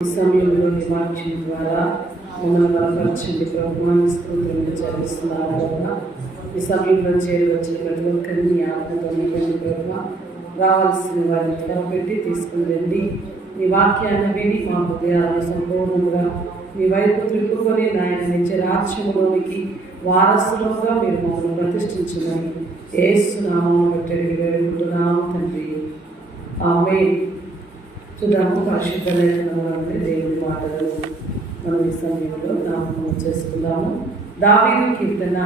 ఈ సమయంలో నీ వాక్యం ద్వారా మమ్మల్ని బలపరచండి ప్రభుత్వాన్ని స్తోత్రములు చెల్లిస్తున్నాను కదా. ఈ సమయంలో చేరి వచ్చిన ప్రతి ఒక్కరిని నీ ఆత్మతో నింపండి ప్రభువా. రావాల్సిన వారిని త్వరపెట్టి తీసుకుని రండి. నీ వాక్యాన్ని విని మా హృదయాలను సంపూర్ణంగా మీ వైపు త్రిప్పుకొని నాయన నిత్య రాజ్యములోనికి వారసులుగా మీరు మమ్మల్ని ప్రతిష్ఠించున్నాయి. యేసు నామమును బట్టి వేడుకుంటున్నాము తండ్రి, ఆమేన్. చూద్దాము పరిశుద్ధ లేఖనంలోని దేవుని మాటలు మనం ఈ సమయంలో జ్ఞాపకం చేసుకుందాము. దావీదు కీర్తన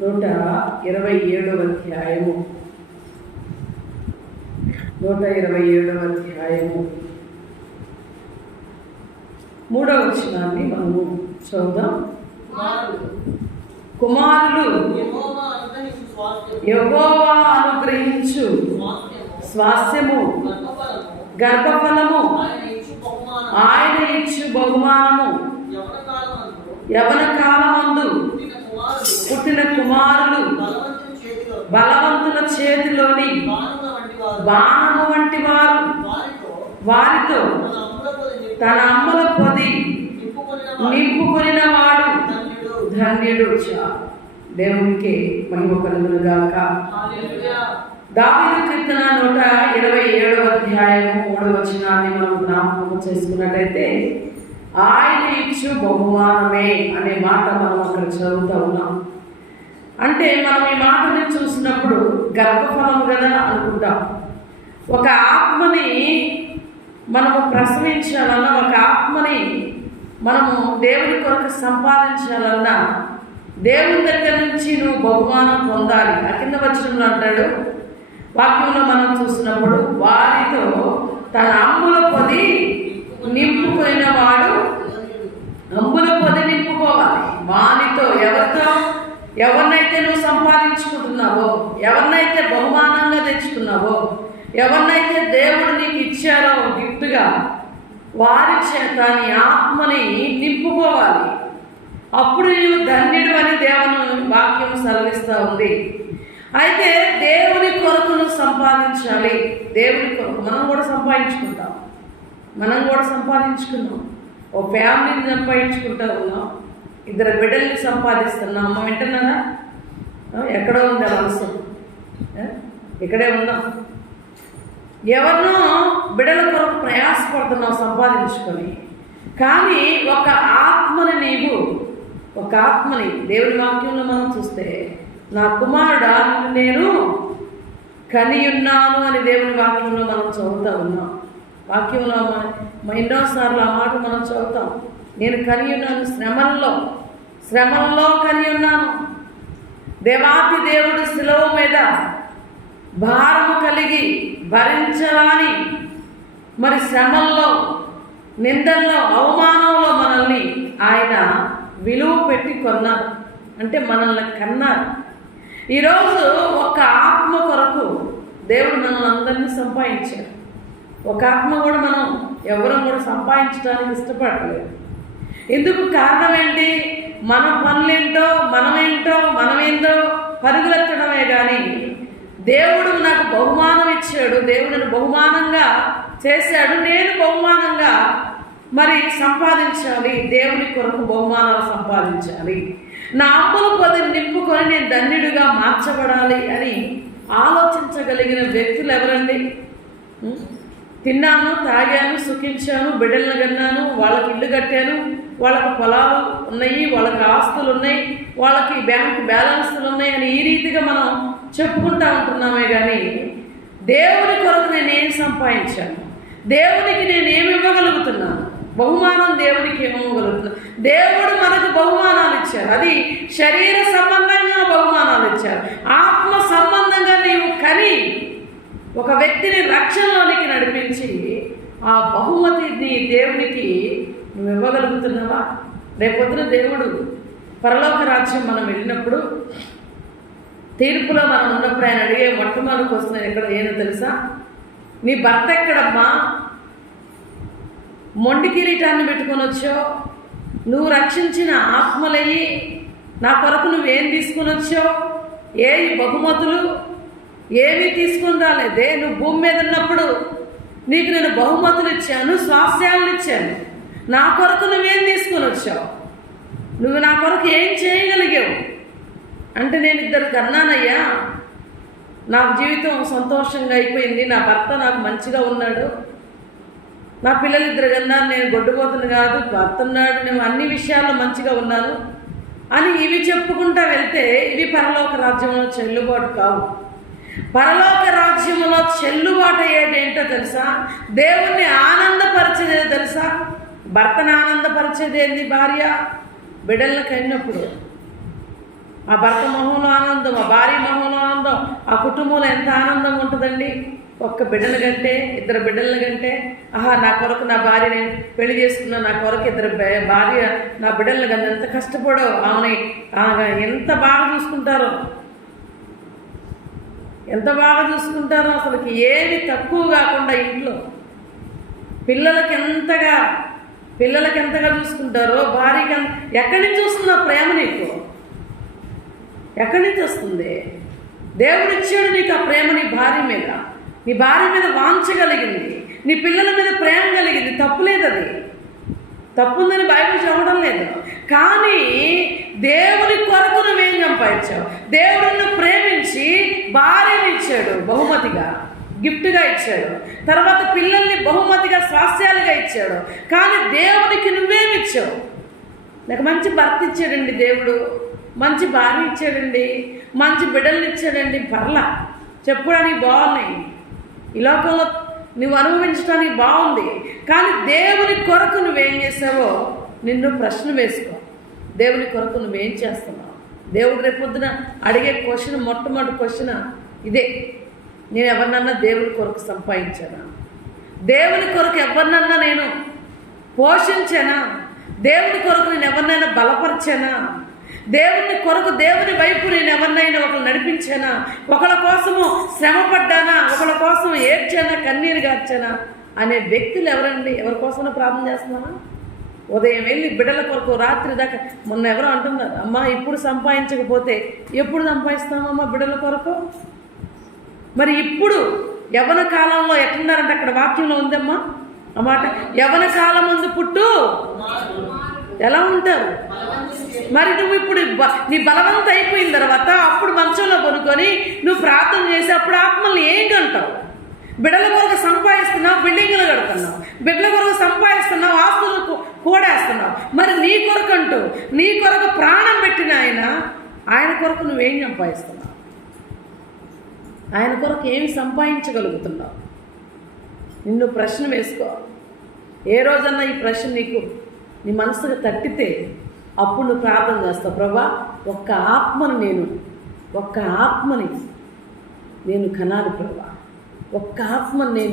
127వ అధ్యాయము 127వ అధ్యాయము 3వ వచనాన్ని మనము చదువుదాం. కుమారులు యెహోవా అనుగ్రహించు స్వాస్థ్యము, గర్భఫలము, ఆయన ఇచ్చు బహుమానము, యవన కాలమందు పుట్టిన కుమారులు బలవంతుల చేతిలోని బాణము వంటి వారు, వారితో తన అమ్మల పొది నింపుకొనిన వాడు ధన్యుడు. దేవునికి మహిమ కలుగును గాక. దావీదు కీర్తన 127వ అధ్యాయము 3వ వచనాన్ని మనం జ్ఞాపకం చేసుకున్నట్లయితే, ఆయన ఇచ్చు బహుమానమే అనే మాట మనం అక్కడ చదువుతూ ఉన్నాం. అంటే మనం ఈ మాటని చూసినప్పుడు గర్భఫలం కదా అనుకుంటాం. ఒక ఆత్మని మనము ప్రసవించాలన్నా, ఒక ఆత్మని మనము దేవుని కొరకు సంపాదించాలన్నా దేవుని దగ్గర నుంచి నువ్వు బహుమానం పొందాలి. ఆ కింద వచనంలో అంటాడు, వాక్యంలో మనం చూసినప్పుడు వారితో తన అమ్ముల పొది నింపుకున్న వాడు, అమ్ముల పొది నింపుకోవాలి. వానితో ఎవరినైతే నువ్వు సంపాదించుకుంటున్నావో, ఎవరినైతే బహుమానంగా తెచ్చుకున్నావో, ఎవరినైతే దేవుడు నీకు ఇచ్చారో గిఫ్ట్గా, వారి చేత నీ ఆత్మని నింపుకోవాలి. అప్పుడు నీవు ధన్యుడు అని దేవుని వాక్యం సెలవిస్తూ ఉంది. అయితే దేవుని కొరకు నువ్వు సంపాదించాలి. దేవుని కొరకు మనం కూడా సంపాదించుకున్నాం. ఓ ఫ్యామిలీని సంపాదించుకుంటా ఉన్నాం, 2 బిడ్డల్ని సంపాదిస్తున్నాం. అమ్మ వింటున్నారా? ఎక్కడో ఉంది ఆ మనసు, ఇక్కడే ఉన్నాం. ఎవరినో బిడ్డల కొరకు ప్రయాసపడుతున్నావు సంపాదించుకొని. కానీ ఒక ఆత్మని దేవుని వాక్యంలో మనం చూస్తే, నా కుమారుడా నేను కనియున్నాను అని దేవుని వాక్యంలో మనం చదువుతూ ఉన్నాం. వాక్యంలో ఎన్నోసార్లు ఆ మాట మనం చదువుతాం. నేను కనియున్నాను, శ్రమల్లో కనియున్నాను. దేవాతి దేవుడు శిలువ మీద భారము కలిగి భరించరాని మరి శ్రమల్లో, నిందల్లో, అవమానంలో మనల్ని ఆయన విలువ పెట్టి కొన్నారు. అంటే మనల్ని కన్నారు. ఈరోజు ఒక ఆత్మ కొరకు దేవుడు మనల్ని అందరినీ సంపాదించాడు. ఒక ఆత్మ కూడా మనం ఎవరం కూడా సంపాదించడానికి ఇష్టపడలేదు. ఎందుకు? కారణం ఏంటి? మన పనులేంటో, మనమేందో పరుగులెత్తడమే. కానీ దేవుడు నాకు బహుమానం ఇచ్చాడు, దేవుడిని బహుమానంగా చేశాడు, నేను బహుమానంగా మరి సంపాదించాలి. దేవుని కొరకు బహుమానాలు సంపాదించాలి. నా అమ్ముల పొది నింపుకొని నేను ధన్యుడిగా మార్చబడాలి అని ఆలోచించగలిగిన వ్యక్తులు ఎవరండి? తిన్నాను, తాగాను, సుఖించాను, బిడ్డలను కన్నాను, వాళ్ళకి ఇల్లు కట్టాను, వాళ్ళకి పొలాలు ఉన్నాయి, వాళ్ళకి ఆస్తులు ఉన్నాయి, వాళ్ళకి బ్యాంక్ బ్యాలెన్స్లు ఉన్నాయి అని ఈ రీతిగా మనం చెప్పుకుంటూ ఉంటున్నామే. కానీ దేవుని కొరకు నేనేం సంపాదించాను, దేవునికి నేనేమి ఇవ్వగలుగుతున్నాను? బహుమానం దేవునికి ఏమవ్వగలుగుతున్నాను? దేవుడు మనకు బహుమానాలు ఇచ్చారు. అది శరీర సంబంధంగా బహుమానాలు ఇచ్చారు. ఆత్మ సంబంధంగా నీవు కని ఒక వ్యక్తిని రక్షణలోనికి నడిపించి ఆ బహుమతిని దేవునికి నువ్వు ఇవ్వగలుగుతున్నావా? రేపొద్దున దేవుడు పరలోక రాజ్యం మనం వెళ్ళినప్పుడు, తీర్పులో మనం ఉన్నప్పుడు ఆయన అడిగే మొట్టమొదటి క్వశ్చన్ ఎక్కడ ఏదో తెలుసా? నీ భర్త ఎక్కడమ్మా? మొండి కిరీటాన్ని పెట్టుకొని వచ్చావు, నువ్వు రక్షించిన ఆత్మలయ్యి నా కొరకు నువ్వేం తీసుకొని వచ్చావు? ఏ బహుమతులు ఏమీ తీసుకుని రాలేదే. నువ్వు భూమి మీద ఉన్నప్పుడు నీకు నేను బహుమతులు ఇచ్చాను, స్వాస్థ్యాలను ఇచ్చాను. నా కొరకు నువ్వేం తీసుకొని వచ్చావు? నువ్వు నా కొరకు ఏం చేయగలిగావు అంటే, నేను 2 కన్నానయ్యా, నాకు జీవితం సంతోషంగా అయిపోయింది, నా భర్త నాకు మంచిగా ఉన్నాడు, నా పిల్లలు 2 కన్నాను, నేను గొడ్డుపోతును కాదు, భర్త ఉన్నాడు, నేను అన్ని విషయాల్లో మంచిగా ఉన్నాను అని ఇవి చెప్పుకుంటా వెళ్తే ఇవి పరలోక రాజ్యంలో చెల్లుబాటు కావు. పరలోక రాజ్యంలో చెల్లుబాటు అయ్యేటేంటో తెలుసా? దేవుణ్ణి ఆనందపరిచేదే తెలుసా? భర్తను ఆనందపరిచేది ఏంది? భార్య బిడ్డలను కన్నప్పుడు ఆ భర్త మొహంలో ఆనందం, ఆ భార్య మొహంలో ఆనందం, ఆ కుటుంబంలో ఎంత ఆనందంగా ఉంటుందండి. ఒక్క బిడ్డల కంటే 2 బిడ్డల కంటే, ఆహా నా కొరకు నా భార్య నేను పెళ్లి చేసుకున్నా, నా కొరకు 2 భార్య నా బిడ్డల కంటే ఎంత కష్టపడో ఆమె ఎంత బాగా చూసుకుంటారో, ఎంత బాగా చూసుకుంటారో, అసలుకి ఏది తక్కువ కాకుండా ఇంట్లో పిల్లలకి ఎంతగా చూసుకుంటారో, భార్యకి ఎక్కడి నుంచి వస్తుంది ఆ ప్రేమ? నీకు ఎక్కడి నుంచి వస్తుంది? దేవుడు ఇచ్చాడు నీకు ఆ ప్రేమ. నీ భార్య మీద వాంచగలిగింది, నీ పిల్లల మీద ప్రేమ కలిగింది, తప్పులేదు. అది తప్పుందని బైబిల్ చెప్పడం లేదు. కానీ దేవుని కొరకు నువ్వేం సంపాదించావు? దేవుడిని ప్రేమించి భార్యని ఇచ్చాడు, బహుమతిగా గిఫ్ట్గా ఇచ్చాడు. తర్వాత పిల్లల్ని బహుమతిగా స్వాస్థ్యాలుగా ఇచ్చాడు. కానీ దేవునికి నువ్వేమిచ్చావు? నాకు మంచి భర్త ఇచ్చాడండి దేవుడు, మంచి భార్య ఇచ్చాడండి, మంచి బిడ్డల్ని ఇచ్చాడండి, పర్లా చెప్పుకోవడానికి బాగున్నాయి, ఈ లోకంలో నువ్వు అనుభవించడానికి బాగుంది. కానీ దేవుని కొరకు నువ్వేం చేసావో నిన్ను ప్రశ్న వేసుకో. దేవుని కొరకు నువ్వేం చేస్తున్నావు? దేవుడు రేపొద్దున అడిగే మొట్టమొదటి క్వశ్చన్ ఇదే. నేను ఎవరినన్నా దేవుని కొరకు సంపాదించానా? దేవుని కొరకు ఎవరినన్నా నేను పోషించానా? దేవుని కొరకు నేను ఎవరినైనా బలపరిచానా? దేవుని కొరకు దేవుని వైపు నేను ఎవరినైనా ఒకరు నడిపించానా? ఒకళ్ళ కోసము శ్రమపడ్డానా? ఒకళ్ళ కోసం ఏడ్చానా, కన్నీరు గార్చానా అనే వ్యక్తులు ఎవరండి? ఎవరి కోసమైనా ప్రార్థన చేస్తున్నానా? ఉదయం వెళ్ళి బిడ్డల కొరకు రాత్రి దాకా. మొన్న ఎవరో అంటున్నారు, అమ్మా ఇప్పుడు సంపాదించకపోతే ఎప్పుడు సంపాదిస్తామమ్మా బిడ్డల కొరకు? మరి ఇప్పుడు యవ్వన కాలంలో ఎట్లున్నారంటే అక్కడ వాక్యంలో ఉందమ్మా ఆ మాట, యవ్వన కాలం ముందు పుట్టు ఎలా ఉంటారు? మరి నువ్వు ఇప్పుడు నీ బలవంతం అయిపోయిన తర్వాత అప్పుడు మంచంలో కొనుక్కొని నువ్వు ప్రార్థన చేసి అప్పుడు ఆత్మల్ని ఏం కంటావు? బిడ్డల కొరకు సంపాదిస్తున్నావు, బిల్డింగ్లు కడుతున్నావు, బిడ్డల కొరకు సంపాదిస్తున్నావు, ఆస్తులు కూడేస్తున్నావు. మరి నీ కొరకు అంటూ నీ కొరకు ప్రాణం పెట్టిన ఆయన కొరకు నువ్వేం సంపాదిస్తున్నావు? ఆయన కొరకు ఏమి సంపాదించగలుగుతున్నావు? నిన్ను ప్రశ్న వేసుకో. ఏ రోజన్నా ఈ ప్రశ్న నీ మనసుకు తట్టితే అప్పుడు నువ్వు ప్రార్థన చేస్తావు, ప్రభా ఒక్క ఆత్మని నేను కనాలి ప్రభా, ఒక్క ఆత్మని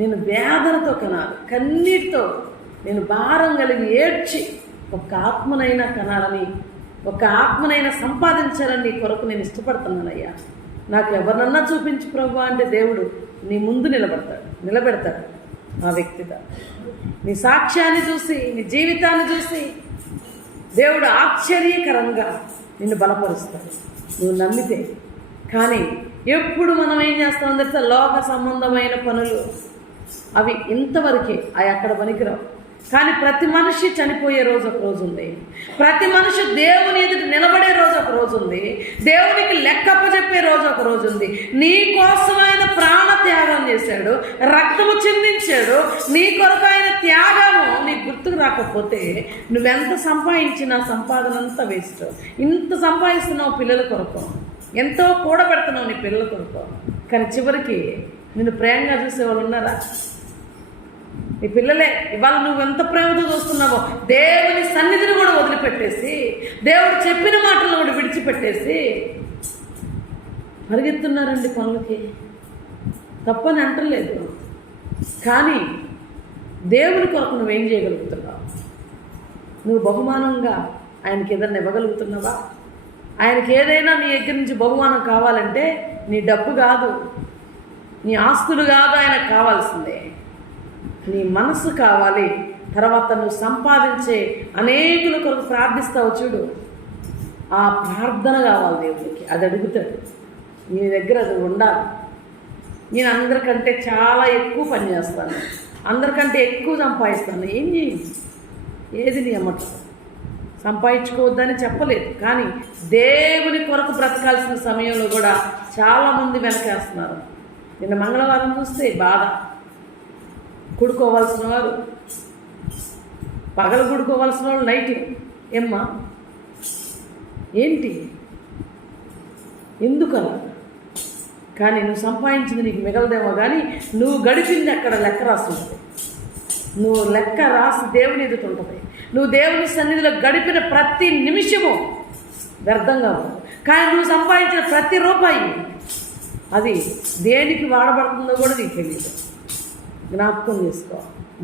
నేను వేదనతో కనాలి, కన్నీటితో నేను భారం కలిగి ఏడ్చి ఒక్క ఆత్మనైనా కనాలని, ఒక్క ఆత్మనైనా సంపాదించాలని నీ కొరకు నేను ఇష్టపడుతున్నానయ్యా. నాకు ఎవరినన్నా చూపించు ప్రభా అంటే దేవుడు నీ ముందు నిలబెడతాడు ఆ వ్యక్తిగా. నీ సాక్ష్యాన్ని చూసి, నీ జీవితాన్ని చూసి దేవుడు ఆశ్చర్యకరంగా నిన్ను బలపరుస్తాడు నువ్వు నమ్మితే. కానీ ఎప్పుడు మనం ఏం చేస్తామో తెలుసా? లోక సంబంధమైన పనులు అవి ఇంతవరకే, అవి అక్కడ పనికిరావు. కానీ ప్రతి మనిషి చనిపోయే రోజు ఒక రోజు ఉంది. ప్రతి మనిషి దేవుని ఎదుట నిలబడే రోజు ఒక రోజు ఉంది. దేవునికి లెక్కప్ప చెప్పే రోజు ఒక రోజు ఉంది. నీ కోసం ఆయన ప్రాణ త్యాగం చేశాడు, రక్తము చిందించాడు. నీ కొరకు ఆయన త్యాగము నీకు గుర్తుకు రాకపోతే నువ్వెంత సంపాదించినా సంపాదన అంతా వేస్ట్. ఇంత సంపాదిస్తున్నావు పిల్లల కొరకు, ఎంతో కూడబెడుతున్నావు నీ పిల్లల కొరకు, కానీ చివరికి నిన్ను ప్రేమగా చూసేవాళ్ళు ఉన్నారా? నీ పిల్లలే. ఇవాళ నువ్వు ఎంత ప్రేమతో చూస్తున్నావో దేవుని సన్నిధిని కూడా వదిలిపెట్టేసి, దేవుడు చెప్పిన మాటలను కూడా విడిచిపెట్టేసి పరిగెత్తున్నారండి పనులకి. తప్పని అంటలేదు, కానీ దేవుని కొరకు నువ్వేం చేయగలుగుతున్నావు? నువ్వు బహుమానంగా ఆయనకి ఏదైనా ఇవ్వగలుగుతున్నావా? ఆయనకి ఏదైనా నీ దగ్గర నుంచి బహుమానం కావాలంటే నీ డబ్బు కాదు, నీ ఆస్తులు కాదు ఆయనకు కావాల్సిందే, నీ మనసు కావాలి. తర్వాత నువ్వు సంపాదించే అనేకుల కొరకు ప్రార్థిస్తావు చూడు, ఆ ప్రార్థన కావాలి దేవుడికి. అది అడుగుతాడు, నీ దగ్గర అది ఉండాలి. నేను అందరికంటే చాలా ఎక్కువ పని చేస్తాను, అందరికంటే ఎక్కువ సంపాదిస్తాను. ఏం చేయి, ఏది నీ అమ్మట సంపాదించుకోవద్దని చెప్పలేదు, కానీ దేవుని కొరకు బ్రతకాల్సిన సమయంలో కూడా చాలామంది వెనకేస్తున్నారు. నిన్న మంగళవారం చూస్తే బాధ. కుడుకోవాల్సిన వారు పగలు, కుడుకోవాల్సిన వాళ్ళు నైట్. ఏమ్మా ఏంటి, ఎందుకలా? కానీ నువ్వు సంపాదించింది నీకు మిగలదేమో, కానీ నువ్వు గడిపింది అక్కడ లెక్క రాసి ఉంటుంది. నువ్వు లెక్క రాసి దేవుని ఎదుట ఉంటుంది. నువ్వు దేవుని సన్నిధిలో గడిపిన ప్రతి నిమిషము వ్యర్థంగా ఉంటుంది. కానీ నువ్వు సంపాదించిన ప్రతి రూపాయి అది దేనికి వాడబడుతుందో కూడా నీకు తెలియదు. జ్ఞాపకం చేసుకో.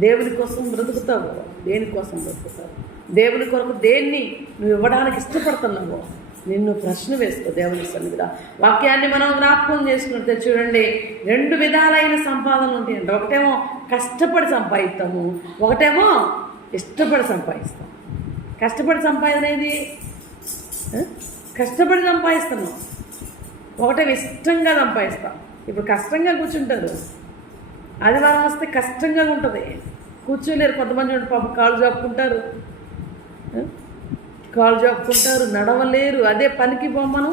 దేవుని కోసం బ్రతుకుతావు, దేనికోసం బ్రతుకుతావు, దేవుని కొరకు దేన్ని నువ్వు ఇవ్వడానికి ఇష్టపడుతున్నావు, నిన్ను ప్రశ్న వేసుకో దేవుని సన్నిధిలో. వాక్యాన్ని మనం జ్ఞాపకం చేసుకుంటే చూడండి, 2 విధాలైన సంపాదన ఉంటాయండి. ఒకటేమో కష్టపడి సంపాదిస్తాము, ఒకటేమో ఇష్టపడి సంపాదిస్తాం. కష్టపడి సంపాదన ఏది? కష్టపడి సంపాదిస్తున్నాం. ఒకటేమో ఇష్టంగా సంపాదిస్తాం. ఇప్పుడు కష్టంగా కూర్చుంటారు, ఆదివారం వస్తే కష్టంగా ఉంటుంది, కూర్చోలేరు. కొంతమంది పాపం కాళ్ళు చాపుకుంటారు, నడవలేరు. అదే పనికి బొమ్మను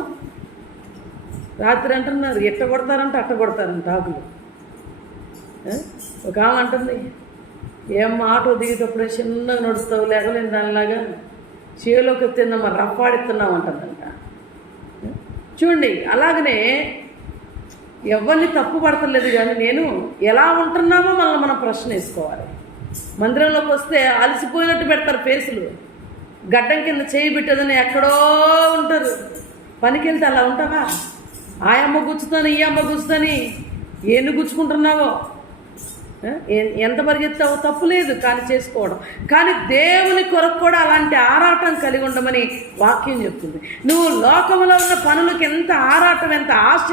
రాత్రి అంటున్నారు, ఎట్ట కొడతారంట అట్ట కొడతారంట ఆకులు. ఒక ఆమె అంటుంది, ఏమ్మా ఆటో దిగేటప్పుడు చిన్నగా నడుస్తావు, లేకలేని దానిలాగా చేలోకి తిన్నామా రప్పాడిస్తున్నావు అంటుందంట. చూడండి, అలాగనే ఎవరిని తప్పు పడతలేదు, కానీ నేను ఎలా ఉంటున్నామో మనం ప్రశ్న వేసుకోవాలి. మందిరంలోకి వస్తే అలసిపోయినట్టు పెడతారు ఫేసులు, గడ్డం కింద చేయి పెట్టదని ఎక్కడో ఉంటారు. పనికి వెళ్తే అలా ఉంటావా? ఆ అమ్మ గుచ్చుతాను, ఈ అమ్మ గుచ్చుతాని ఎన్ని గుచ్చుకుంటున్నావో, ఎంత పరిగెత్తావో తప్పు లేదు, కానీ చేసుకోవడం. కానీ దేవుని కొరకు కూడా అలాంటి ఆరాటం కలిగి ఉండమని వాక్యం చెప్తుంది. నువ్వు లోకంలో ఉన్న పనులకు ఎంత ఆరాటం, ఎంత ఆశ,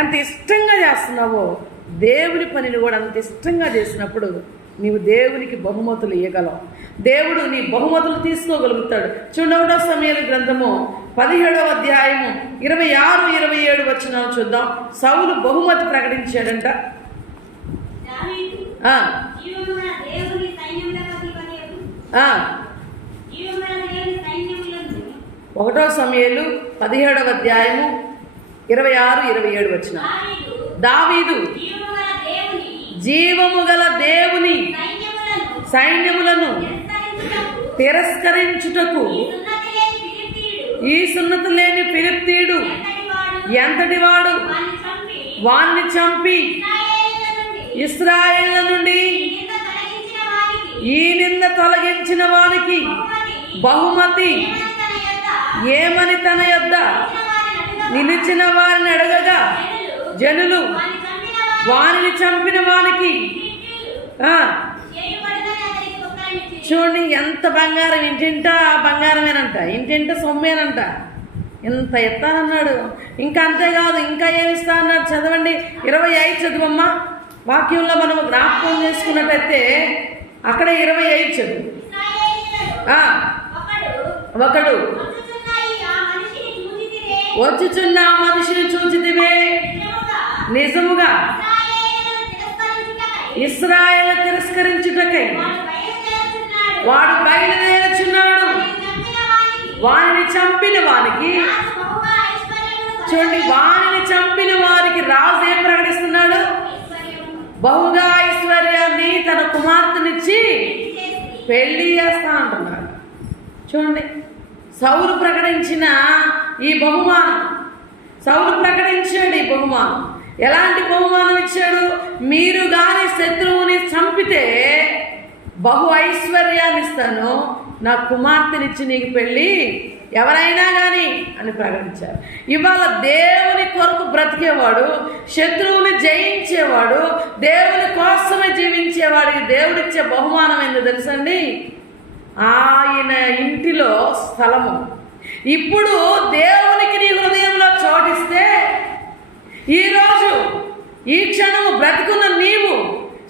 ఎంత ఇష్టంగా చేస్తున్నావో దేవుని పనిని కూడా అంత ఇష్టంగా చేసినప్పుడు నీవు దేవునికి బహుమతులు ఇవ్వగలవు. దేవుడు నీ బహుమతులు తీసుకోగలుగుతాడు. చూడండి, సమూయేలు గ్రంథము 17వ అధ్యాయము 26, 27 వచనాలు చూద్దాం. సౌలు బహుమతి ప్రకటించాడంట. 1వ సమూయేలు 17వ అధ్యాయము 26, 27 వచనాలు. దావీదు జీవము గల దేవుని సైన్యములను తిరస్కరించుటకు ఈ సున్నతి లేని ఫిలిష్తీయుడు ఎంతటి వాడు, వాణ్ణి చంపి ఇశ్రాయేలు నుండి ఈ నింద తొలగించిన వానికి బహుమతి ఏమని తన యొద్ద నిలిచిన వారిని అడగగా, జనులు వారిని చంపిన వానికి చూడండి ఎంత బంగారం, ఇంటింట బంగారమేనంట, ఇంటింట సొమ్మేనంట, ఇంత ఎత్తానన్నాడు. ఇంకా అంతేకాదు, ఇంకా ఏమిస్తా అన్నాడు. చదవండి, 25 చదువమ్మా. వాక్యంలో మనం జ్ఞాపకం చేసుకున్నట్టయితే అక్కడ 25 చదువు. ఒకడు వచ్చుచున్న ఆ మనిషిని చూచితివే, నిజముగా ఇశ్రాయేలు తిరస్కరించుటకై వాడు బయలుదేరుచున్నాడు. వారిని చంపిన వారికి, చూడండి, వారిని చంపిన వారికి రాజు ఏం ప్రకటిస్తున్నాడు? బహుగా ఐశ్వర్యాన్ని తన కుమార్తెనిచ్చి పెళ్లి చేస్తానంటున్నాడు. చూడండి, సౌలు ప్రకటించిన ఈ బహుమానం, సౌలు ప్రకటించాడు ఈ బహుమానం. ఎలాంటి బహుమానం ఇచ్చాడు? మీరు కానీ శత్రువుని చంపితే బహు ఐశ్వర్యాన్ని ఇస్తాను, నా కుమార్తెనిచ్చి నీకు పెళ్ళి ఎవరైనా కానీ అని ప్రకటించారు. ఇవాళ దేవుని కొరకు బ్రతికేవాడు, శత్రువుని జయించేవాడు, దేవుని కోసమే జీవించేవాడికి దేవుడిచ్చే బహుమానం ఏందో తెలుసండి? ఆయన ఇంటిలో స్థలము. ఇప్పుడు దేవునికి నీ హృదయంలో చోటిస్తే, ఈరోజు ఈ క్షణము బ్రతుకున్న నీవు,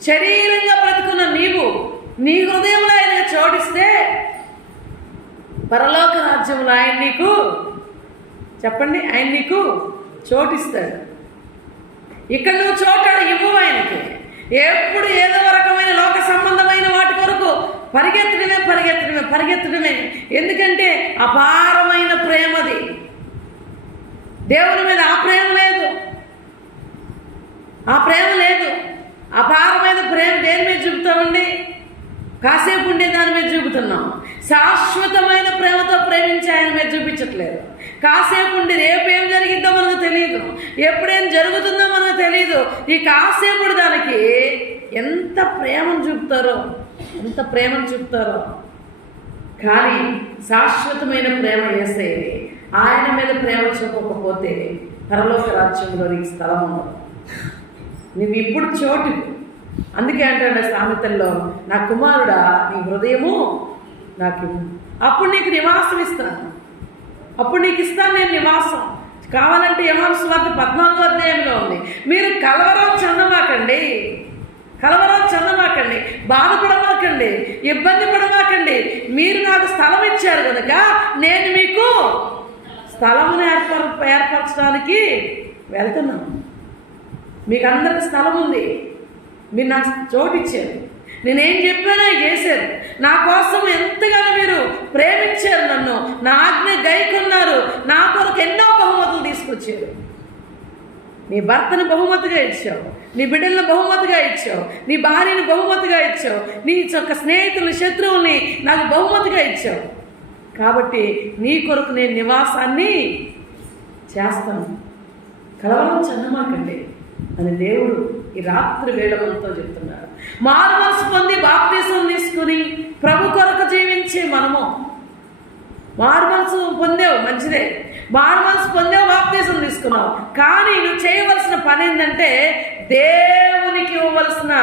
శరీరంగా బ్రతుకున్న నీవు నీ హృదయంలో ఆయన చోటిస్తే పరలోక రాజ్యంలో ఆయన నీకు, చెప్పండి, ఆయన నీకు చోటిస్తాడు. ఇక్కడ నువ్వు చోటాడు ఇవ్వు ఆయనకి. ఎప్పుడు ఏదో రకమైన లోక సంబంధమైన వాటి కొరకు పరిగెత్తడమే. ఎందుకంటే అపారమైన ప్రేమది. దేవుని మీద ఆ ప్రేమ లేదు. అపారమైన ప్రేమ దేని మీద చూపుతామండి? కాసేపు ఉండే దాని మీద చూపుతున్నాం. శాశ్వతమైన ప్రేమతో ప్రేమించి ఆయన మీద చూపించట్లేదు. కాసేపు ఉండి రేపు ఏం జరిగిద్దో మనకు తెలియదు, ఎప్పుడేం జరుగుతుందో మనకు తెలియదు. ఈ కాసేపుడు దానికి ఎంత ప్రేమను చూపుతారో. కానీ శాశ్వతమైన ప్రేమ యేసయ్యది. ఆయన మీద ప్రేమ చూపకపోతే పరలోక రాజ్యంలో నీకు స్థలం ఉండదు. నువ్వు ఇప్పుడు చోటు. అందుకే అంటాడు సామెతల్లో, నా కుమారుడా నీ హృదయము నాకు, అప్పుడు నీకు నివాసం ఇస్తాను. నేను నివాసం. కావాలంటే యోహాను సువార్త 14వ అధ్యాయంలో ఉంది. మీరు కలవరం చెందమాకండి, బాధపడమాకండి, ఇబ్బంది పడమాకండి. మీరు నాకు స్థలం ఇచ్చారు కనుక నేను మీకు స్థలమును ఏర్పరచడానికి వెళ్తున్నాను. మీకు అందరికి స్థలం ఉంది. మీరు నాకు చోటు ఇచ్చారు. నేనేం చెప్పానో చేశారు. నా కోసం ఎంతగానో మీరు ప్రేమించారు. నన్ను నా ఆజ్ఞ గైకొన్నారు. నా కొరకు ఎన్నో బహుమతులు తీసుకొచ్చారు. నీ భర్తను బహుమతిగా ఇచ్చావు, నీ బిడ్డలను బహుమతిగా ఇచ్చావు, నీ భార్యను బహుమతిగా ఇచ్చావు, నీ యొక్క స్నేహితులు శత్రువుల్ని నాకు బహుమతిగా ఇచ్చావు. కాబట్టి నీ కొరకు నేను నివాసాన్ని చేస్తాను. కలవరం చెందమాకండి అని దేవుడు ఈ రాత్రి వేళ మనతో చెప్తున్నాడు. మారుమనసు పొంది బాప్తీసం తీసుకుని ప్రభు కొరకు జీవించే మనము, మారుమనసు పొందావు మంచిదే, మారుమనసు పొందావు, బాప్తీసం తీసుకున్నావు. కానీ నువ్వు చేయవలసిన పని ఏంటంటే దేవునికి ఇవ్వవలసిన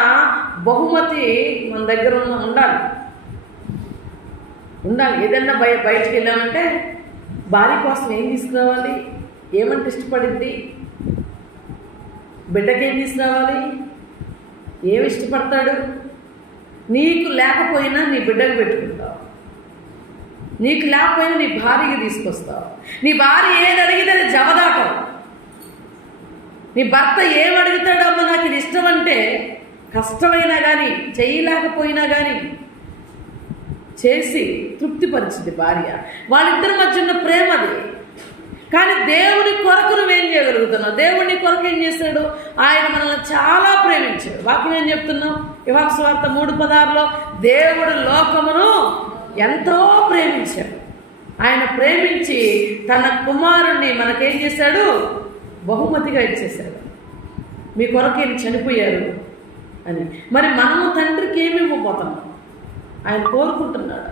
బహుమతి మన దగ్గర ఉండాలి. ఏదన్నా బయటికి వెళ్ళామంటే భార్య కోసం ఏం తీసుకురావాలి, ఏమంటే ఇష్టపడింది, బిడ్డకేం తీసుకురావాలి, ఏమి ఇష్టపడతాడు. నీకు లేకపోయినా నీ బిడ్డకు పెట్టుకుంటావు, నీకు లేకపోయినా నీ భార్యకి తీసుకొస్తావు. నీ భార్య ఏది అడిగితే అది జవదాటం. నీ భర్త ఏం అడుగుతాడో అమ్మ నాకు ఇది ఇష్టం అంటే కష్టమైనా కానీ చేయలేకపోయినా కానీ చేసి తృప్తిపరిచింది భార్య. వాళ్ళిద్దరి మధ్య ఉన్న ప్రేమ అది. కానీ దేవుని కొరకు నువ్వేం చేయగలుగుతున్నావు? దేవుని కొరకు ఏం చేశాడు? ఆయన మనల్ని చాలా ప్రేమించాడు. వాక్యం ఏం చెప్తున్నావు? యోహాను సువార్త 3:16లో దేవుడు లోకమును ఎంతో ప్రేమించాడు. ఆయన ప్రేమించి తన కుమారుణ్ణి మనకేం చేశాడు? బహుమతిగా ఇచ్చేశాడు. మీ కొరకు ఈయన చనిపోయారు అని. మరి మనము తండ్రికి ఏమి ఇవ్వబోతున్నాం? ఆయన కోరుకుంటున్నాడు.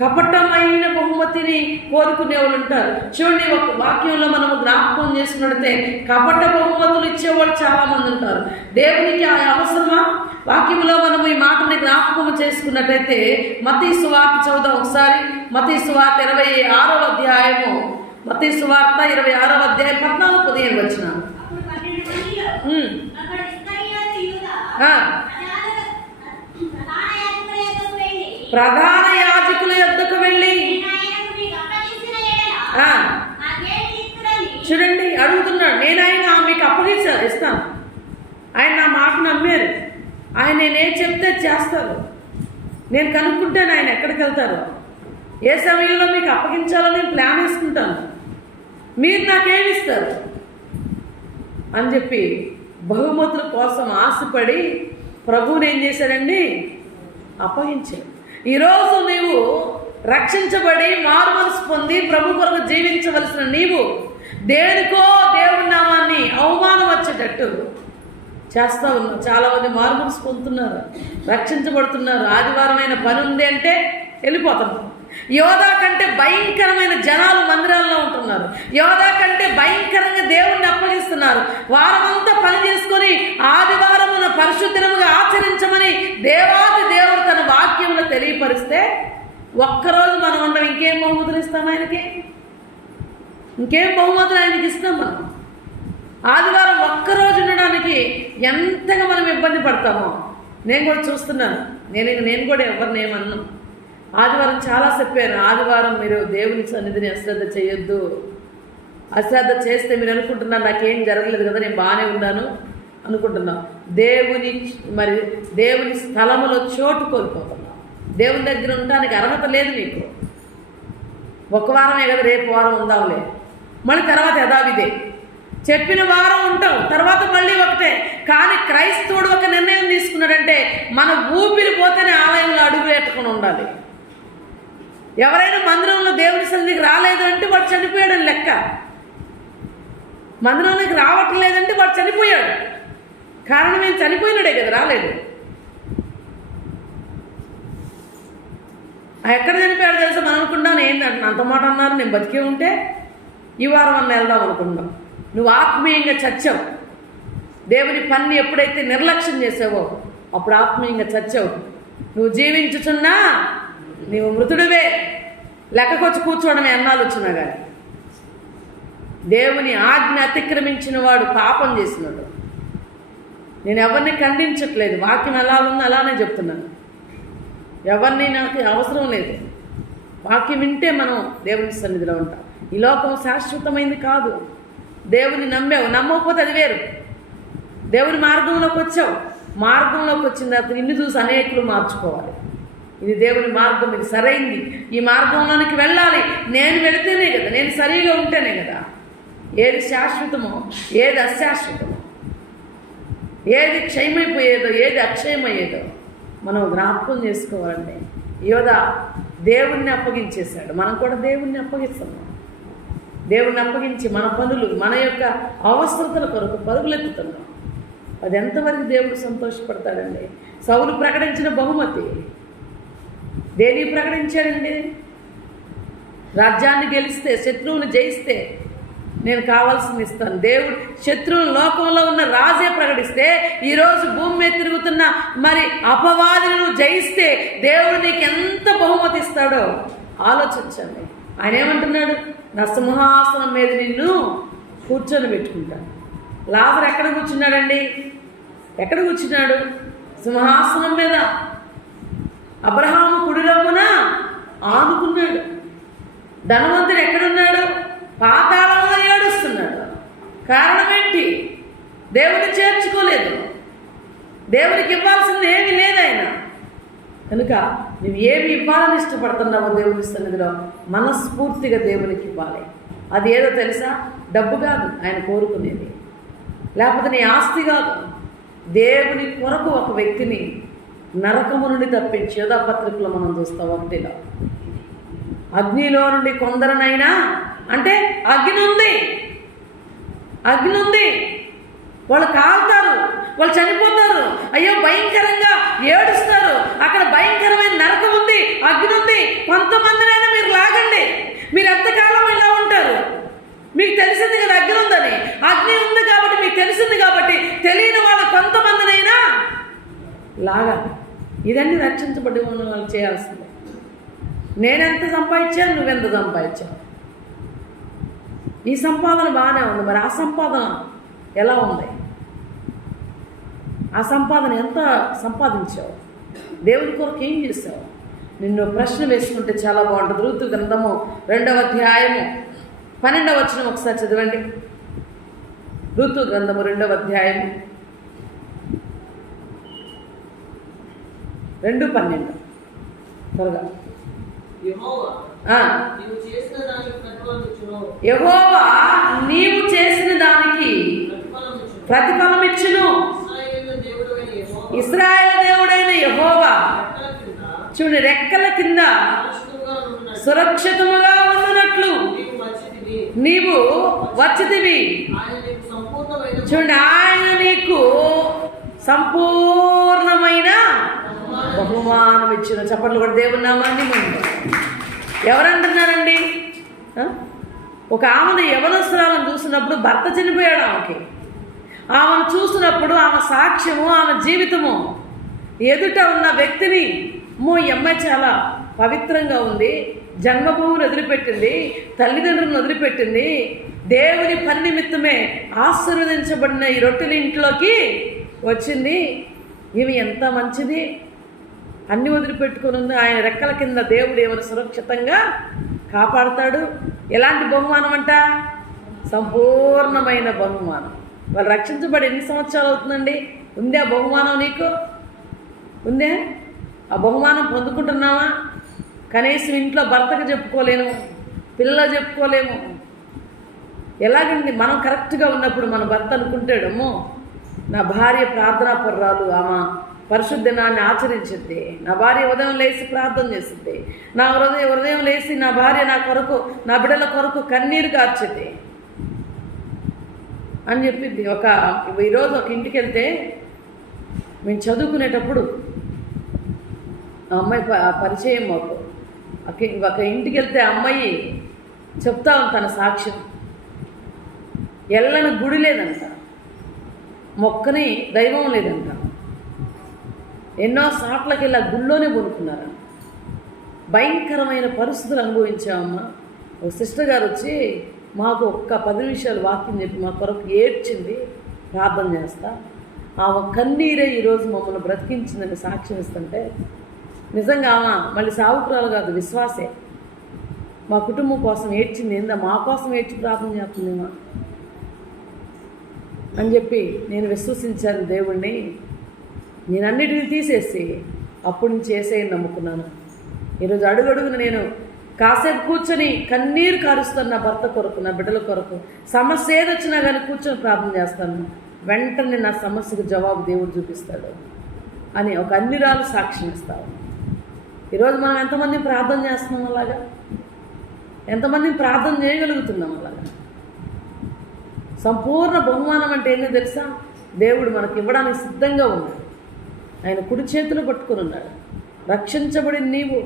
కపటమైన బహుమతిని కోరుకునే వాళ్ళు ఉంటారు. చూడండి, ఒక వాక్యంలో మనము జ్ఞాపకం చేసుకున్నట్లయితే కపట బహుమతులు ఇచ్చేవాళ్ళు చాలామంది ఉంటారు. దేవునికి ఆ అవసరమా? వాక్యంలో మనము ఈ మాటని జ్ఞాపకం చేసుకున్నట్టయితే మత్తయి సువార్త చదువుదాం ఒకసారి. మత్తయి సువార్త 26వ అధ్యాయము, మత్తయి సువార్త 26వ అధ్యాయం 14-15 వచనాలు. ప్రధాన యాజకుల యొద్దకు వెళ్ళి చూడండి అడుగుతున్నాడు. నేను ఆయన మీకు ఇస్తాను. ఆయన నా మాట నమ్మారు. ఆయన నేనే చెప్తే చేస్తారు. నేను కనుక్కుంటాను ఆయన ఎక్కడికి వెళ్తారో, ఏ సమయంలో మీకు అప్పగించాలో నేను ప్లాన్ వేసుకుంటాను. మీరు నాకేమిస్తారు అని చెప్పి బహుమతుల కోసం ఆశపడి ప్రభువుని ఏం చేశాడండి? అప్పగించాడు. ఈరోజు నీవు రక్షించబడి మారుమనసు పొంది ప్రభు కొరకు జీవించవలసిన నీవు దేనికో దేవుని నామాన్ని అవమానం వచ్చేటట్టు చేస్తూ ఉన్నావు. చాలామంది మారుమనసు పొందుతున్నారు, రక్షించబడుతున్నారు. ఆదివారమైన పని ఉంది అంటే వెళ్ళిపోతున్నారు. యోధా కంటే భయంకరమైన జనాలు మందిరాల్లో ఉంటున్నారు. యోధా కంటే భయంకరంగా దేవుణ్ణి అప్పగిస్తున్నారు. వారమంతా పని చేసుకొని ఆదివారమున పరిశుద్ధముగా ఆచరించమని దేవాది దేవుడు తన వాక్యంలో తెలియపరిస్తే ఒక్కరోజు మనం ఉండడం ఇంకేం బహుమతులు ఇస్తాం ఆయనకి? ఇంకేం బహుమతులు ఆయనకి ఇస్తాం మనం? ఆదివారం ఒక్కరోజు ఉండడానికి ఎంతగా మనం ఇబ్బంది పడతామో నేను కూడా చూస్తున్నాను. నేను కూడా ఎవరిని ఏమన్నా ఆదివారం చాలా చెప్పాను. ఆదివారం మీరు దేవుని సన్నిధిని అశ్రద్ధ చేయొద్దు. అశ్రద్ధ చేస్తే మీరు అనుకుంటున్నారు నాకేం జరగలేదు కదా, నేను బాగానే ఉన్నాను అనుకుంటున్నాం. దేవుని స్థలములో చోటు కోల్పోతున్నాం. దేవుని దగ్గర ఉండడానికి అర్హత లేదు నీకు. ఒక వారమే కదా, రేపు వారం ఉందాంలే, మళ్ళీ తర్వాత యథావిధే. చెప్పిన వారం ఉంటాం, తర్వాత మళ్ళీ ఒకటే. కానీ క్రైస్తవుడు ఒక నిర్ణయం తీసుకున్నాడంటే మన ఊపిరి పోతేనే ఆలయంలో అడుగు పెట్టకుండా ఉండాలి. ఎవరైనా మందిరంలో దేవుని సన్నిధికి రాలేదు అంటే వాడు చనిపోయాడని లెక్క. మందిరంలోకి రావటం లేదంటే వాడు చనిపోయాడు. కారణం ఏం? చనిపోయినాడే కదా, రాలేదు. ఎక్కడ చనిపోయాడు తెలుసా? మనం అనుకున్నాను ఏంటంటే అంత మాట అన్నారు, నేను బతికే ఉంటే ఈ వారం అన్న వెళ్దాం అనుకున్నాం. నువ్వు ఆత్మీయంగా చచ్చావు. దేవుని పని ఎప్పుడైతే నిర్లక్ష్యం చేసావో అప్పుడు ఆత్మీయంగా చచ్చావు. నువ్వు జీవించుచున్నా నీవు మృతుడివే. లెక్కకొచ్చి కూర్చోవడమే అన్నాలు వచ్చినా కానీ. దేవుని ఆజ్ఞ అతిక్రమించిన వాడు పాపం చేసినాడు. నేను ఎవరిని ఖండించట్లేదు, వాక్యం ఎలా ఉందో అలానే చెప్తున్నాను. ఎవరిని నాకు అవసరం లేదు. వాక్యం వింటే మనం దేవుని సన్నిధిలో ఉంటాం. ఈ లోకం శాశ్వతమైంది కాదు. దేవుని నమ్మావు, నమ్మకపోతే అది వేరు. దేవుని మార్గంలోకి వచ్చావు, మార్గంలోకి వచ్చిన తర్వాత నిన్ను చూసి అనేకులు మార్చుకోవాలి. ఇది దేవుని మార్గం, ఇది సరైంది, ఈ మార్గంలోనికి వెళ్ళాలి. నేను వెళితేనే కదా, నేను సరిగా ఉంటేనే కదా ఏది శాశ్వతమో ఏది అశాశ్వతమో, ఏది క్షయమైపోయేదో ఏది అక్షయమయ్యేదో మనం జ్ఞాపకం చేసుకోవాలండి. యోధా దేవుణ్ణి అప్పగించేశాడు, మనం కూడా దేవుణ్ణి అప్పగిస్తున్నాం. దేవుణ్ణి అప్పగించి మన పనులు, మన యొక్క అవసరతల కొరకు పరుగులెత్తుతున్నాం. అది ఎంతవరకు దేవుడు సంతోషపడతాడండి? సౌలు ప్రకటించిన బహుమతి దేనికి ప్రకటించాడండి? రాజ్యాన్ని గెలిస్తే, శత్రువుని జయిస్తే నేను కావాల్సింది ఇస్తాను. దేవుడు శత్రువులు లోకంలో ఉన్న రాజే ప్రకటిస్తే, ఈరోజు భూమి మీద తిరుగుతున్న అపవాదులను జయిస్తే దేవుడు నీకు ఎంత బహుమతి ఇస్తాడో ఆలోచించండి. ఆయన ఏమంటున్నాడు? నా సింహాసనం మీద నిన్ను కూర్చొని పెట్టుకుంటాను. లాజరు ఎక్కడ కూర్చున్నాడండి? ఎక్కడ కూర్చున్నాడు? సింహాసనం మీద. అబ్రహాము కుడిరమ్మున ఆనుకున్నాడు. ధనవంతుడు ఎక్కడున్నాడు? పాతాళంలో ఏడుస్తున్నాడు. కారణం ఏంటి? దేవుని చేర్చుకోలేదు. దేవునికి ఇవ్వాల్సింది ఏమీ లేదు ఆయన. కనుక నువ్వు ఏమి ఇవ్వాలని ఇష్టపడుతున్నావో దేవుని సన్నిధిలో మనస్ఫూర్తిగా దేవునికి ఇవ్వాలి. అది ఏదో తెలుసా? డబ్బు కాదు ఆయన కోరుకునేది, లేకపోతే నీ ఆస్తి కాదు. దేవుని కొరకు ఒక వ్యక్తిని నరకము నుండి తప్పించి, యోధా పత్రికలో మనం చూస్తాం 1లో, అగ్నిలో నుండి కొందరనైనా, అంటే అగ్ని ఉంది, వాళ్ళు కాలుతారు, వాళ్ళు చనిపోతారు, అయ్యో భయంకరంగా ఏడుస్తారు, అక్కడ భయంకరమైన నరకం ఉంది, అగ్ని ఉంది. కొంతమందినైనా మీరు లాగండి. మీరు ఎంతకాలం ఇలా ఉంటారు? మీకు తెలిసింది కదా అగ్ని ఉందని. అగ్ని ఉంది కాబట్టి, మీకు తెలిసింది కాబట్టి, తెలియని వాళ్ళు కొంతమందినైనా లాగాలి. ఇదన్నీ రక్షించబడి ఉన్న వాళ్ళు చేయాల్సిందే. నేనెంత సంపాదించాను, నువ్వెంత సంపాదించావు? ఈ సంపాదన బాగానే ఉంది, మరి ఆ సంపాదన ఎలా ఉంది? ఆ సంపాదన ఎంత సంపాదించావు? దేవుని కొరకు ఏం చేసావు? నిన్ను ప్రశ్న వేసుకుంటే చాలా బాగుంటుంది. రూతు గ్రంథము 2వ అధ్యాయము 12వ వచనం ఒకసారి చదవండి. రూతు గ్రంథము 2వ అధ్యాయము 2:12 త్వరగా. యెహోవా నీవు చేసిన దానికి ప్రతిఫలమిచ్చును. ఇశ్రాయేలు దేవుడైన యెహోవా చూడు, రెక్కల కింద సురక్షితముగా ఉన్నట్లు నీవు వచ్చితివి. చూడండి, ఆయన నీకు సంపూర్ణమైన బహుమానం ఇచ్చిన. చప్పట్లు కూడా దేవుని నామాన్ని ముందు. ఎవరంటున్నారండి? ఒక ఆమెను యవనస్తురాలను చూసినప్పుడు భర్త చనిపోయాడు. ఆమెను చూసినప్పుడు ఆమె సాక్ష్యము, ఆమె జీవితము, ఎదుట ఉన్న వ్యక్తిని, ఈ అమ్మాయి చాలా పవిత్రంగా ఉంది, జన్మభూమిని వదిలిపెట్టింది, తల్లిదండ్రులను వదిలిపెట్టింది, దేవుని పని నిమిత్తమే ఆశీర్వదించబడిన ఈ రొట్టెల ఇంట్లోకి వచ్చింది, ఈమె ఎంత మంచిది, అన్ని వదిలిపెట్టుకుని ఉంది. ఆయన రెక్కల కింద దేవుడు ఏమైనా సురక్షితంగా కాపాడుతాడు. ఎలాంటి బహుమానం అంట? సంపూర్ణమైన బహుమానం. వాళ్ళు రక్షించబడి ఎన్ని సంవత్సరాలు అవుతుందండి? ఉందే ఆ బహుమానం నీకు? ఉందే? ఆ బహుమానం పొందుకుంటున్నావా? కనీసం ఇంట్లో భర్తకు చెప్పుకోలేము, పిల్లలు చెప్పుకోలేము. ఎలాగండి? మనం కరెక్ట్గా ఉన్నప్పుడు మన భర్త అనుకుంటాడమ్మో, నా భార్య ప్రార్థనాపరురాలు, ఆమె పరిశుద్ధనాన్ని ఆచరించుద్ది, నా భార్య ఉదయం లేచి ప్రార్థన చేస్తుంది, నా ఉదయం లేచి నా భార్య నా కొరకు, నా బిడ్డల కొరకు కన్నీరు కార్చుద్ది అని చెప్పింది. ఈరోజు ఒక ఇంటికి వెళ్తే మేము చదువుకునేటప్పుడు ఆ అమ్మాయి పరిచయం మాకు. ఒక ఇంటికి వెళ్తే అమ్మాయి చెప్తా తన సాక్ష్యం. ఎల్లని గుడి లేదంట, మొక్కని దైవం లేదంట, ఎన్నో సాట్లకి వెళ్ళి ఆ గుళ్ళోనే కొనుక్కున్నారంట. భయంకరమైన పరిస్థితులు అనుభవించామమ్మా. ఒక సిస్టర్ గారు వచ్చి మాకు ఒక్క 10 నిమిషాలు వాక్యం చెప్పి మా కొరకు ఏడ్చింది, ప్రార్థన చేస్తా. ఆమె కన్నీరే ఈరోజు మమ్మల్ని బ్రతికించిందని సాక్ష్యం ఇస్తుంటే, నిజంగా ఆమె మళ్ళీ సావుకురాలు కాదు, విశ్వాసే. మా కుటుంబం కోసం ఏడ్చింది, ఏందా మా కోసం ఏడ్చి ప్రార్థన చేస్తుందేమా అని చెప్పి నేను విశ్వసించాను దేవుణ్ణి. నేను అన్నిటిని తీసేసి అప్పుడు నుంచి ఏసయ్యని నమ్ముకున్నాను. ఈరోజు అడుగడుగున నేను కాసేపు కూర్చొని కన్నీరు కారుస్తాను నా భర్త కొరకు, నా బిడ్డల కొరకు. సమస్య ఏదొచ్చినా కానీ కూర్చొని ప్రార్థన చేస్తాను. వెంటనే నా సమస్యకు జవాబు దేవుడు చూపిస్తాడు అని ఒక అన్నిరాలు సాక్ష్యం ఇస్తాను. ఈరోజు మనం ఎంతమందిని ప్రార్థన చేస్తున్నాం అలాగా? ఎంతమందిని ప్రార్థన చేయగలుగుతున్నాం అలాగా? సంపూర్ణ బహుమానం అంటే ఏంటో తెలుసా? దేవుడు మనకి ఇవ్వడానికి సిద్ధంగా ఉన్నాడు. ఆయన కుడి చేతులు పట్టుకుని ఉన్నాడు. రక్షించబడి నీవు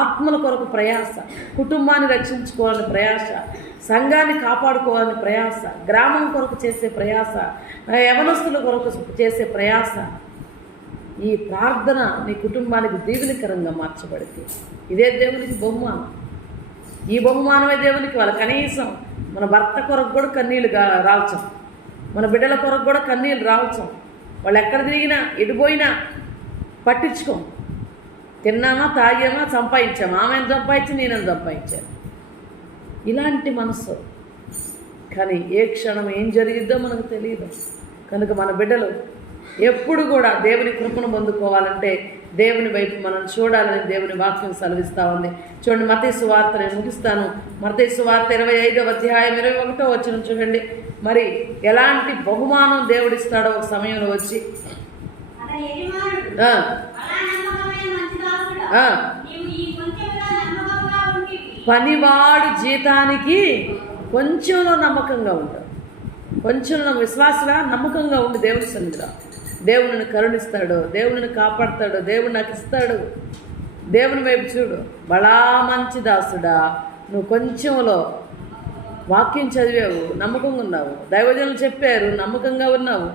ఆత్మల కొరకు ప్రయాస, కుటుంబాన్ని రక్షించుకోవాలని ప్రయాస, సంఘాన్ని కాపాడుకోవాలని ప్రయాస, గ్రామం కొరకు చేసే ప్రయాస, యవనస్తుల కొరకు చేసే ప్రయాస. ఈ ప్రార్థన నీ కుటుంబానికి దీవెనకరంగా మార్చబడింది. ఇదే దేవునికి బహుమానం. ఈ బహుమానమే దేవునికి. వాళ్ళ కనీసం మన భర్త కొరకు కూడా కన్నీళ్ళు రాల్చం, మన బిడ్డల కొరకు కూడా కన్నీళ్ళు రాల్చం. వాళ్ళు ఎక్కడ తిరిగినా ఎడిపోయినా పట్టించుకోం. తిన్నామా, తాగామా, సంపాదించామా, ఆమె సంపాదించి నేనని సంపాదించాను, ఇలాంటి మనసు. కానీ ఏ క్షణం ఏం జరిగిద్దో మనకు తెలియదు. కనుక మన బిడ్డలు ఎప్పుడు కూడా దేవుని కృపను పొందుకోవాలంటే దేవుని వైపు మనం చూడాలని దేవుని వాక్యం సెలవిస్తూ ఉంది. చూడండి, మత్తయి సువార్త, నేను ముగిస్తాను. మత్తయి సువార్త 25వ అధ్యాయం 21వ వచనం చూడండి. మరి ఎలాంటి బహుమానం దేవుడిస్తాడో ఒక సమయంలో వచ్చి, పనివాడు జీతానికి కొంచెంలో నమ్మకంగా ఉంటాడు. కొంచెంలో విశ్వాసగా నమ్మకంగా ఉండి దేవుని సన్నిధిలో దేవుడిని కరుణిస్తాడు, దేవుడిని కాపాడతాడు, దేవుడు నాకు ఇస్తాడు. దేవుని వైపు చూడు. బడా మంచి దాసుడా, నువ్వు కొంచెంలో వాక్యం చదివావు, నమ్మకంగా ఉన్నావు, దైవజనులు చెప్పారు, నమ్మకంగా ఉన్నావు,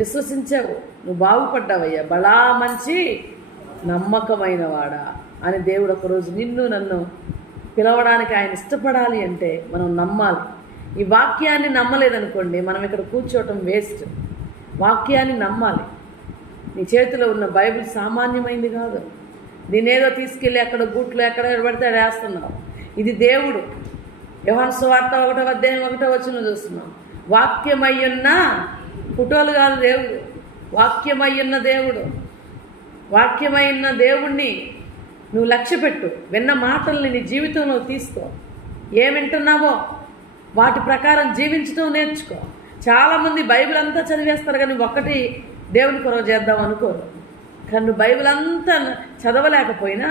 విశ్వసించావు, నువ్వు బాగుపడ్డావయ్యా, బడా మంచి నమ్మకమైన వాడా అని దేవుడు ఒకరోజు నిన్ను నన్ను పిలవడానికి ఆయన ఇష్టపడాలి అంటే మనం నమ్మాలి. ఈ వాక్యాన్ని నమ్మలేదనుకోండి, మనం ఇక్కడ కూర్చోవటం వేస్ట్. వాక్యాన్ని నమ్మాలి. నీ చేతిలో ఉన్న బైబిల్ సామాన్యమైంది కాదు. దీని ఏదో తీసుకెళ్ళి అక్కడ గూట్లో ఎక్కడ పడితే వేస్తున్నావు. ఇది దేవుడు. యోహాను సువార్త 1వ అధ్యాయం 1వ వచనం చూస్తున్నాం. వాక్యమయ్యున్న ఫోటోలు కాదు దేవుడు, వాక్యమయ్యున్న దేవుడు. వాక్యమైన దేవుణ్ణి నువ్వు లక్ష్యపెట్టు. విన్న మాటల్ని నీ జీవితంలో తీసుకో. ఏం వింటున్నావో వాటి ప్రకారం జీవించడం నేర్చుకో. చాలామంది బైబిల్ అంతా చదివేస్తారు కానీ ఒక్కటి దేవుని కొరకు చేద్దాం అనుకోరు. కానీ నువ్వు బైబిల్ అంతా చదవలేకపోయినా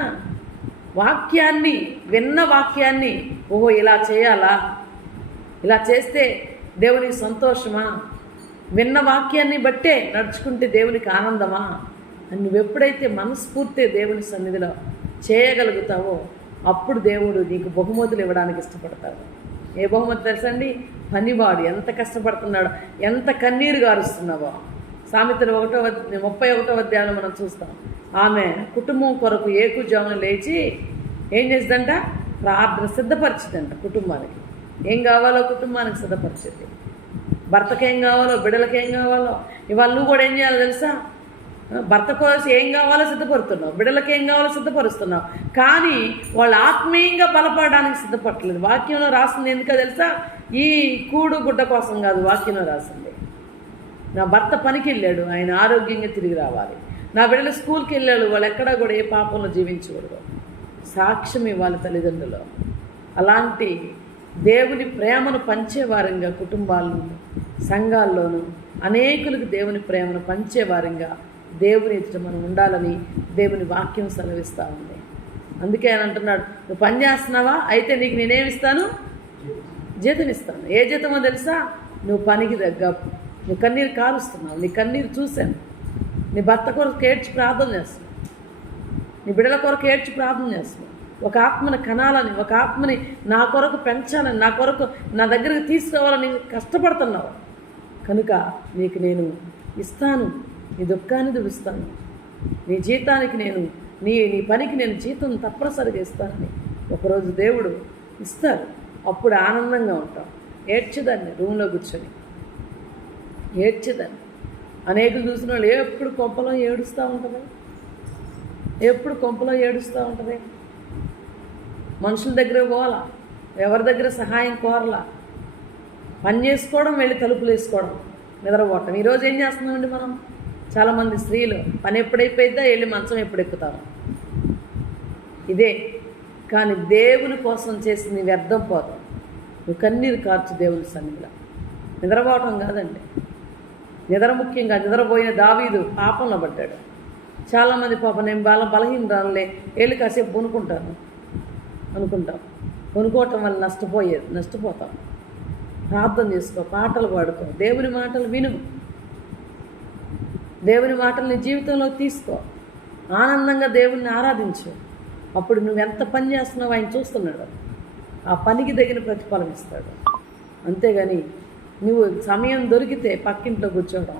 వాక్యాన్ని, విన్న వాక్యాన్ని, ఓహో ఇలా చేయాలా, ఇలా చేస్తే దేవునికి సంతోషమా, విన్న వాక్యాన్ని బట్టే నడుచుకుంటే దేవునికి ఆనందమా అని నువ్వెప్పుడైతే మనస్ఫూర్తి దేవుని సన్నిధిలో చేయగలుగుతావో అప్పుడు దేవుడు నీకు బహుమతులు ఇవ్వడానికి ఇష్టపడతాడు. ఏ బహుమతి తెలుసండి? పనివాడు ఎంత కష్టపడుతున్నాడో, ఎంత కన్నీరు గారుస్తున్నావో. సామెతలు 31వ అధ్యాయంలో మనం చూస్తాం. ఆమె కుటుంబం కొరకు ఏకుజామున లేచి ఏం చేసిందంట? ప్రార్థన సిద్ధపరిచిందంట. కుటుంబానికి ఏం కావాలో కుటుంబానికి సిద్ధపరిచింది. భర్తకేం కావాలో, బిడ్డలకేం కావాలో. ఇవాళ నువ్వు కూడా ఏం చేయాలో తెలుసా? భర్త కోసం ఏం కావాలో సిద్ధపడుతున్నావు, బిడ్డలకు ఏం కావాలో సిద్ధపరుస్తున్నావు, కానీ వాళ్ళు ఆత్మీయంగా బలపడడానికి సిద్ధపడలేదు. వాక్యంలో రాసింది ఎందుకో తెలుసా? ఈ కూడు గుడ్డ కోసం కాదు వాక్యంలో రాసింది. నా భర్త పనికి వెళ్ళాడు, ఆయన ఆరోగ్యంగా తిరిగి రావాలి. నా బిడ్డలు స్కూల్కి వెళ్ళాడు, వాళ్ళు ఎక్కడా కూడా ఏ పాపంలో జీవించకూడదు. సాక్ష్యం ఇవ్వాలి తల్లిదండ్రులు. అలాంటి దేవుని ప్రేమను పంచేవారంగా కుటుంబాలను, సంఘాల్లోనూ అనేకులకు దేవుని ప్రేమను పంచేవారంగా దేవుని ఎదుట మనం ఉండాలని దేవుని వాక్యం సెలవిస్తూ ఉంది. అందుకే ఆయన అంటున్నాడు, నువ్వు పని చేస్తున్నావా? అయితే నీకు నేనేమిస్తాను? జీతం ఇస్తాను. ఏ జీతమో తెలుసా? నువ్వు పనికి తగ్గ. నువ్వు కన్నీరు కారుస్తున్నావు, నీ కన్నీరు చూశాను. నీ భర్త కొరకు ఏడ్చి ప్రార్థన చేస్తున్నావు, నీ బిడ్డల కొరకు ఏడ్చి ప్రార్థన చేస్తున్నావు. ఒక ఆత్మని కనాలని, ఒక ఆత్మని నా కొరకు పెంచాలని, నా కొరకు నా దగ్గరికి తీసుకురావాలని కష్టపడుతున్నావు. కనుక నీకు నేను ఇస్తాను, నీ దుఃఖాన్ని దుడుస్తాను, నీ జీతానికి నేను నీ పనికి నేను జీతం తప్పనిసరిగా ఇస్తానని ఒకరోజు దేవుడు ఇస్తారు. అప్పుడు ఆనందంగా ఉంటాం. ఏడ్చేదాన్ని రూమ్లో కూర్చొని ఏడ్చేదాన్ని. అనేకులు చూసిన వాళ్ళు ఎప్పుడు కొంపలో ఏడుస్తూ ఉంటుంది, ఎప్పుడు కొంపలో ఏడుస్తూ ఉంటుంది. మనుషుల దగ్గర పోవాలా, ఎవరి దగ్గర సహాయం కోరలా, పని చేసుకోవడం, వెళ్ళి తలుపులు వేసుకోవడం, నిద్రపోవటం. ఈరోజు ఏం చేస్తున్నామండి మనం? చాలామంది స్త్రీలు పని ఎప్పుడైపోయిద్దా వెళ్ళి మంచం ఎప్పుడు ఎక్కుతారు, ఇదే. కానీ దేవుని కోసం చేసింది వ్యర్థం పోతాం. నువ్వు కన్నీరు కార్చు దేవుని సన్నిధిలో. నిద్రపోవటం కాదండి, నిద్ర ముఖ్యంగా. నిద్రపోయిన దావీదు పాపంలో పడ్డాడు. చాలామంది పాపం నేను బలహీనరాలే వెళ్ళి కాసేపు కొనుక్కుంటాను అనుకుంటాం. కొనుక్కోవటం వల్ల నష్టపోతాం. ప్రార్థన చేసుకో, పాటలు పాడుకో, దేవుని మాటలు విను, దేవుని మాటలు నీ జీవితంలో తీసుకో, ఆనందంగా దేవుణ్ణి ఆరాధించు. అప్పుడు నువ్వు ఎంత పని చేస్తున్నావు ఆయన చూస్తున్నాడు, ఆ పనికి తగిన ప్రతిఫలం ఇస్తాడు. అంతేగాని నువ్వు సమయం దొరికితే పక్కింట్లో కూర్చోవడం,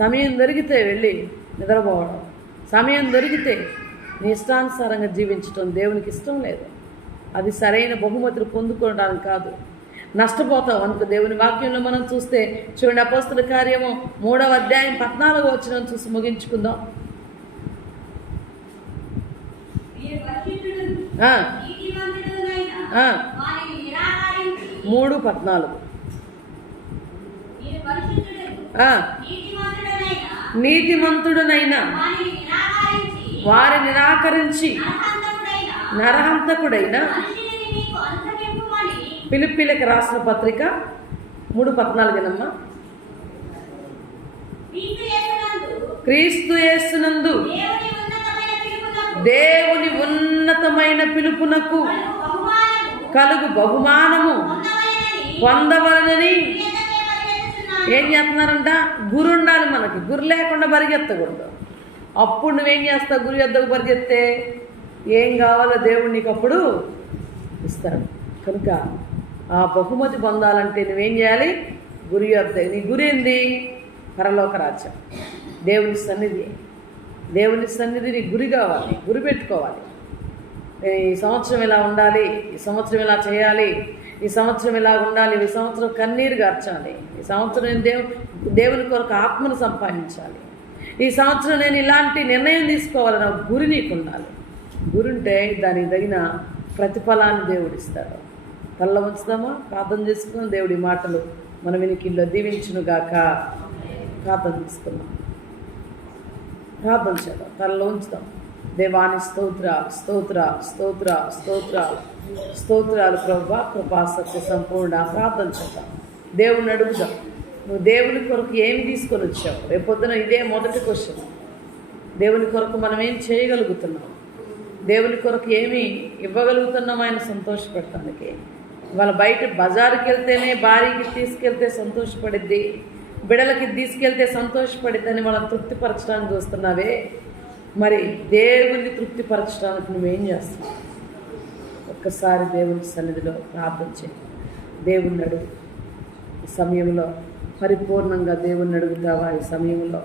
సమయం దొరికితే వెళ్ళి నిద్రపోవడం, సమయం దొరికితే నీ ఇష్టానుసారంగా జీవించడం దేవునికి ఇష్టం లేదు. అది సరైన బహుమతులు పొందుకోవడానికి కాదు, నష్టపోతావు. అందుకు దేవుని వాక్యంలో మనం చూస్తే చూడండి, అపోస్తలుల కార్యము 3వ అధ్యాయం 14వ వచనం చూసి ముగించుకుందాం. 3:14 నీతిమంతుడనైనా వారి నిరాకరించి నరహంతకుడైన ఫిలిప్పీలకు రాసిన పత్రిక 3:14 క్రీస్తు యేసునందు దేవుని ఉన్నతమైన పిలుపునకు కలుగు బహుమానము పొందవలనని ఏం చేస్తున్నారంట? గురు ఉండాలి మనకి. గురు లేకుండా పరిగెత్తకూడదు. అప్పుడు నువ్వేం చేస్తావు? గురు యొద్దకు పరిగెత్తే ఏం కావాలో దేవుడు నీకు అప్పుడు ఇస్తాడు. కనుక ఆ బహుమతి పొందాలంటే నువ్వేం చేయాలి? గురు యొద్ద. నీ గురి ఏంది? పరలోక రాజ్యం, దేవుని సన్నిధి. దేవుని సన్నిధి నీ గురి కావాలి, గురి పెట్టుకోవాలి. ఈ సంవత్సరం ఇలా ఉండాలి, ఈ సంవత్సరం ఇలా చేయాలి, ఈ సంవత్సరం ఇలా ఉండాలి, ఈ సంవత్సరం కన్నీరు గార్చాలి, ఈ సంవత్సరం నేను దేవుని కొరకు ఆత్మను సంపాదించాలి, ఈ సంవత్సరం నేను ఇలాంటి నిర్ణయం తీసుకోవాలి. నా గురి నీకు ఉండాలి. గురుంటే దానికి తగిన ప్రతిఫలాన్ని దేవుడిస్తాడు. తల్ల ఉంచుదామా? ప్రార్థన చేసుకున్నాం. దేవుడి మాటలు మన వినికిల్లో దీవించునుగాక. ప్రార్థన తీసుకున్నాం, ప్రార్థన చేద్దాం, తలలో ఉంచుదాం. దేవాని స్తోత్రాలు, స్తోత్రాలు, స్తోత్రాలు, స్తోత్రాలు, స్తోత్రాలు ప్రభువా, కృపా సత్య సంపూర్ణ. ప్రార్థన చేద్దాం, దేవుణ్ణి అడుగుదాం. నువ్వు దేవుని కొరకు ఏమి తీసుకొని వచ్చావు? రేపొద్దున ఇదే మొదటి క్వశ్చన్. దేవుని కొరకు మనం ఏం చేయగలుగుతున్నాం? దేవుని కొరకు ఏమి ఇవ్వగలుగుతున్నాం ఆయన సంతోషపెట్టడానికి? వాళ్ళ బయట బజారుకి వెళ్తేనే భార్యకి తీసుకెళ్తే సంతోషపడిద్ది, బిడలకి తీసుకెళ్తే సంతోషపడిద్దని వాళ్ళని తృప్తిపరచడానికి చూస్తున్నావే. మరి దేవుని తృప్తిపరచడానికి నువ్వేం చేస్తున్నావు? ఒక్కసారి దేవుని సన్నిధిలో ప్రార్థన చేయి. దేవుణ్ణి అడుగు. ఈ సమయంలో పరిపూర్ణంగా దేవుణ్ణి అడుగుతావా? ఈ సమయంలో